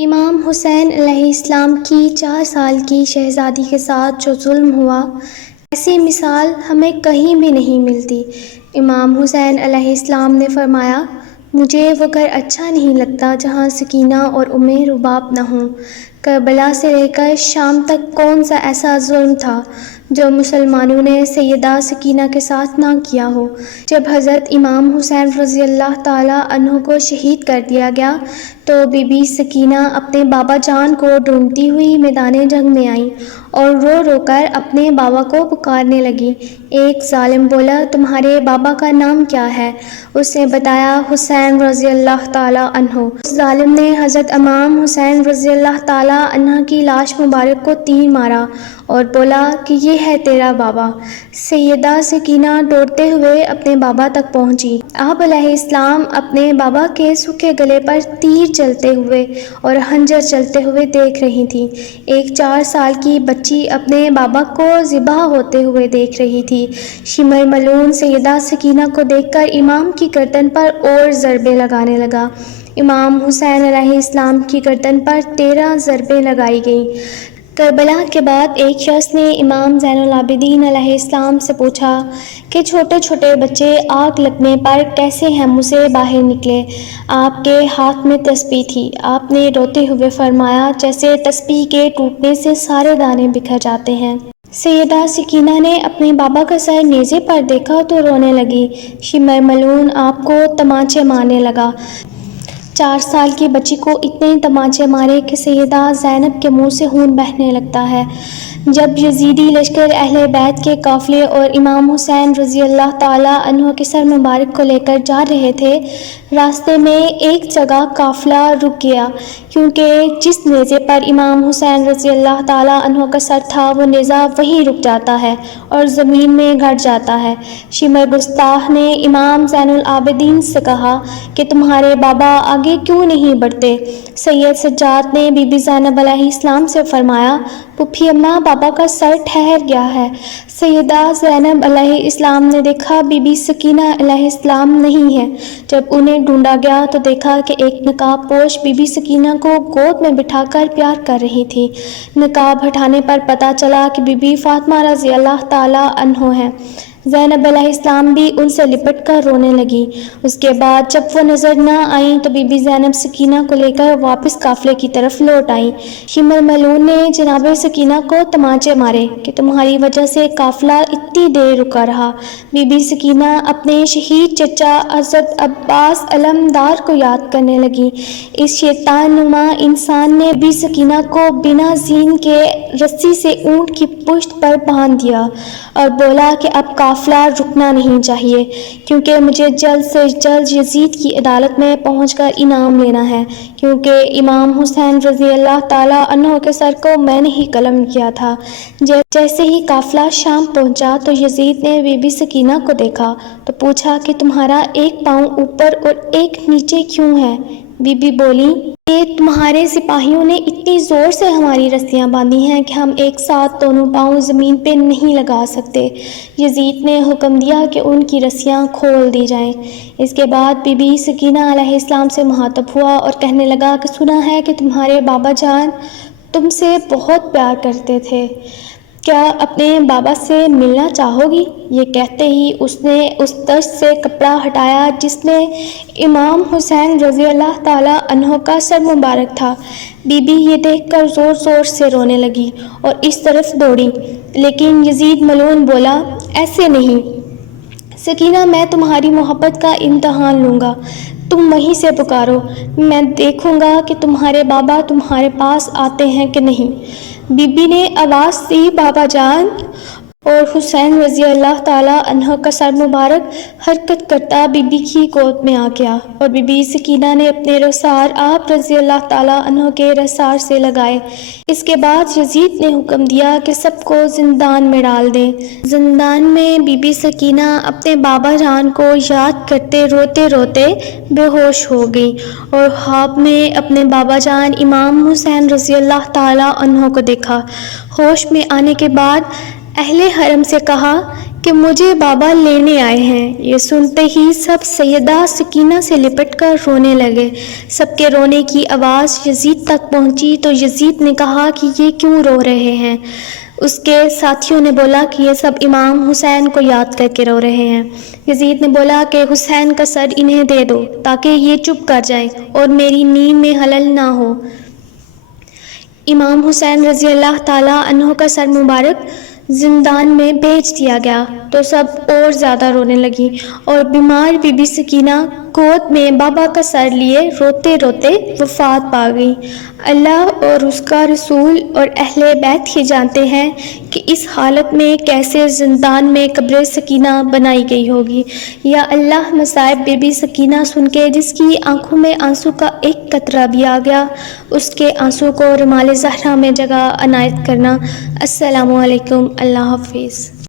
امام حسین علیہ السلام کی 4 سال کی شہزادی کے ساتھ جو ظلم ہوا، ایسی مثال ہمیں کہیں بھی نہیں ملتی۔ امام حسین علیہ السلام نے فرمایا، مجھے وہ گھر اچھا نہیں لگتا جہاں سکینہ اور رباب نہ ہوں۔ کربلا سے لے کر شام تک کون سا ایسا ظلم تھا جو مسلمانوں نے سیدہ سکینہ کے ساتھ نہ کیا ہو۔ جب حضرت امام حسین رضی اللہ تعالیٰ عنہ کو شہید کر دیا گیا تو بی بی سکینہ اپنے بابا جان کو ڈھونڈتی ہوئی میدان جنگ میں آئیں اور رو رو کر اپنے بابا کو پکارنے لگی۔ ایک ظالم بولا، تمہارے بابا کا نام کیا ہے؟ اس نے بتایا، حسین رضی اللہ تعالیٰ عنہ۔ اس ظالم نے حضرت امام حسین رضی اللہ تعالیٰ عنہ کی لاش مبارک کو تیر مارا اور بولا کہ یہ ہے تیرا بابا۔ سیدہ سکینہ دوڑتے ہوئے اپنے بابا تک پہنچی۔ آپ علیہ السلام اپنے بابا کے سوکھے گلے پر تیر چلتے ہوئے اور خنجر چلتے ہوئے دیکھ رہی تھی۔ ایک 4 سال کی بچی اپنے بابا کو ذبح ہوتے ہوئے دیکھ رہی تھی۔ شمر ملعون سیدہ سکینہ کو دیکھ کر امام کی گردن پر اور ضربیں لگانے لگا۔ امام حسین علیہ السلام کی گردن پر 13 ضربیں لگائی گئیں۔ کربلا کے بعد ایک شخص نے امام زین العابدین علیہ السلام سے پوچھا کہ چھوٹے چھوٹے بچے آگ لگنے پر کیسے خیموں سے باہر نکلے؟ آپ کے ہاتھ میں تسبیح تھی۔ آپ نے روتے ہوئے فرمایا، جیسے تسبیح کے ٹوٹنے سے سارے دانے بکھر جاتے ہیں۔ سیدہ سکینہ نے اپنے بابا کا سر نیزے پر دیکھا تو رونے لگی۔ شمر ملعون آپ کو تمانچے مارنے لگا۔ 4 سال کی بچی کو اتنے تمانچے مارے کہ سیدہ زینب کے منہ سے خون بہنے لگتا ہے۔ جب یزیدی لشکر اہل بیت کے قافلے اور امام حسین رضی اللہ تعالیٰ عنہ کے سر مبارک کو لے کر جا رہے تھے، راستے میں ایک جگہ قافلہ رک گیا، کیونکہ جس نیزے پر امام حسین رضی اللہ تعالیٰ عنہ کا سر تھا وہ نیزہ وہیں رک جاتا ہے اور زمین میں گھٹ جاتا ہے۔ شمر گستاخ نے امام زین العابدین سے کہا کہ تمہارے بابا آگے کیوں نہیں بڑھتے؟ سید سجاد نے بی بی زینب علیہ السلام سے فرمایا، پھوپھی اماں، بابا کا سر ٹھہر گیا ہے۔ سیدہ زینب علیہ السلام نے دیکھا بی بی سکینہ علیہ السلام نہیں ہے۔ جب انہیں ڈھونڈا گیا تو دیکھا کہ ایک نقاب پوش بی بی سکینہ کو گود میں بٹھا کر پیار کر رہی تھی۔ نقاب ہٹانے پر پتہ چلا کہ بی بی فاطمہ رضی اللہ تعالیٰ عنہ ہیں۔ زینب علیہ السلام بھی ان سے لپٹ کر رونے لگی۔ اس کے بعد جب وہ نظر نہ آئیں تو بی بی زینب سکینہ کو لے کر واپس قافلے کی طرف لوٹ آئیں۔ شمر ملعون نے جناب سکینہ کو تمانچے مارے کہ تمہاری وجہ سے قافلہ اتنی دیر رکا رہا۔ بی بی سکینہ اپنے شہید چچا حضرت عباس علمدار کو یاد کرنے لگی۔ اس شیطان نما انسان نے بی بی سکینہ کو بنا زین کے رسی سے اونٹ کی پشت پر باندھ دیا اور بولا کہ اب قافلہ رکنا نہیں چاہیے، کیونکہ مجھے جلد سے جلد یزید کی عدالت میں پہنچ کر انعام لینا ہے، کیونکہ امام حسین رضی اللہ تعالیٰ عنہ کے سر کو میں نے ہی قلم کیا تھا۔ جیسے ہی قافلہ شام پہنچا تو یزید نے بی بی سکینہ کو دیکھا تو پوچھا کہ تمہارا ایک پاؤں اوپر اور ایک نیچے کیوں ہے؟ بی بی بولی کہ تمہارے سپاہیوں نے اتنی زور سے ہماری رسیاں باندھی ہیں کہ ہم ایک ساتھ دونوں پاؤں زمین پہ نہیں لگا سکتے۔ یزید نے حکم دیا کہ ان کی رسیاں کھول دی جائیں۔ اس کے بعد بی بی سکینہ علیہ السلام سے مخاطب ہوا اور کہنے لگا کہ سنا ہے کہ تمہارے بابا جان تم سے بہت پیار کرتے تھے، کیا اپنے بابا سے ملنا چاہو گی؟ یہ کہتے ہی اس نے اس دشت سے کپڑا ہٹایا جس میں امام حسین رضی اللہ تعالیٰ عنہ کا سر مبارک تھا۔ بی بی یہ دیکھ کر زور زور سے رونے لگی اور اس طرف دوڑی، لیکن یزید ملعون بولا، ایسے نہیں سکینہ، میں تمہاری محبت کا امتحان لوں گا، تم وہیں سے پکارو، میں دیکھوں گا کہ تمہارے بابا تمہارے پاس آتے ہیں کہ نہیں۔ بی بی نے آواز دی، بابا جان، اور حسین رضی اللہ تعالیٰ عنہ کا سر مبارک حرکت کرتا بی بی کی گود میں آ گیا اور بی بی سکینہ نے اپنے رخسار آپ رضی اللہ تعالیٰ عنہ کے رخسار سے لگائے۔ اس کے بعد یزید نے حکم دیا کہ سب کو زندان میں ڈال دیں۔ زندان میں بی بی سکینہ اپنے بابا جان کو یاد کرتے روتے روتے بے ہوش ہو گئی اور خواب میں اپنے بابا جان امام حسین رضی اللہ تعالیٰ عنہ کو دیکھا۔ ہوش میں آنے کے بعد اہل حرم سے کہا کہ مجھے بابا لینے آئے ہیں۔ یہ سنتے ہی سب سیدہ سکینہ سے لپٹ کر رونے لگے۔ سب کے رونے کی آواز یزید تک پہنچی تو یزید نے کہا کہ یہ کیوں رو رہے ہیں؟ اس کے ساتھیوں نے بولا کہ یہ سب امام حسین کو یاد کر کے رو رہے ہیں۔ یزید نے بولا کہ حسین کا سر انہیں دے دو تاکہ یہ چپ کر جائیں اور میری نیند میں خلل نہ ہو۔ امام حسین رضی اللہ تعالیٰ عنہ کا سر مبارک زندان میں بھیج دیا گیا تو سب اور زیادہ رونے لگی اور بیمار بی بی سکینہ گود میں بابا کا سر لیے روتے روتے وفات پا گئی۔ اللہ اور اس کا رسول اور اہل بیت ہی جانتے ہیں کہ اس حالت میں کیسے زندان میں قبر سکینہ بنائی گئی ہوگی۔ یا اللہ مصائب بی بی سکینہ سن کے جس کی آنکھوں میں آنسو کا ایک قطرہ بھی آ گیا، اس کے آنسو کو رمال زہرا میں جگہ عنایت کرنا۔ السلام علیکم۔ اللہ حافظ۔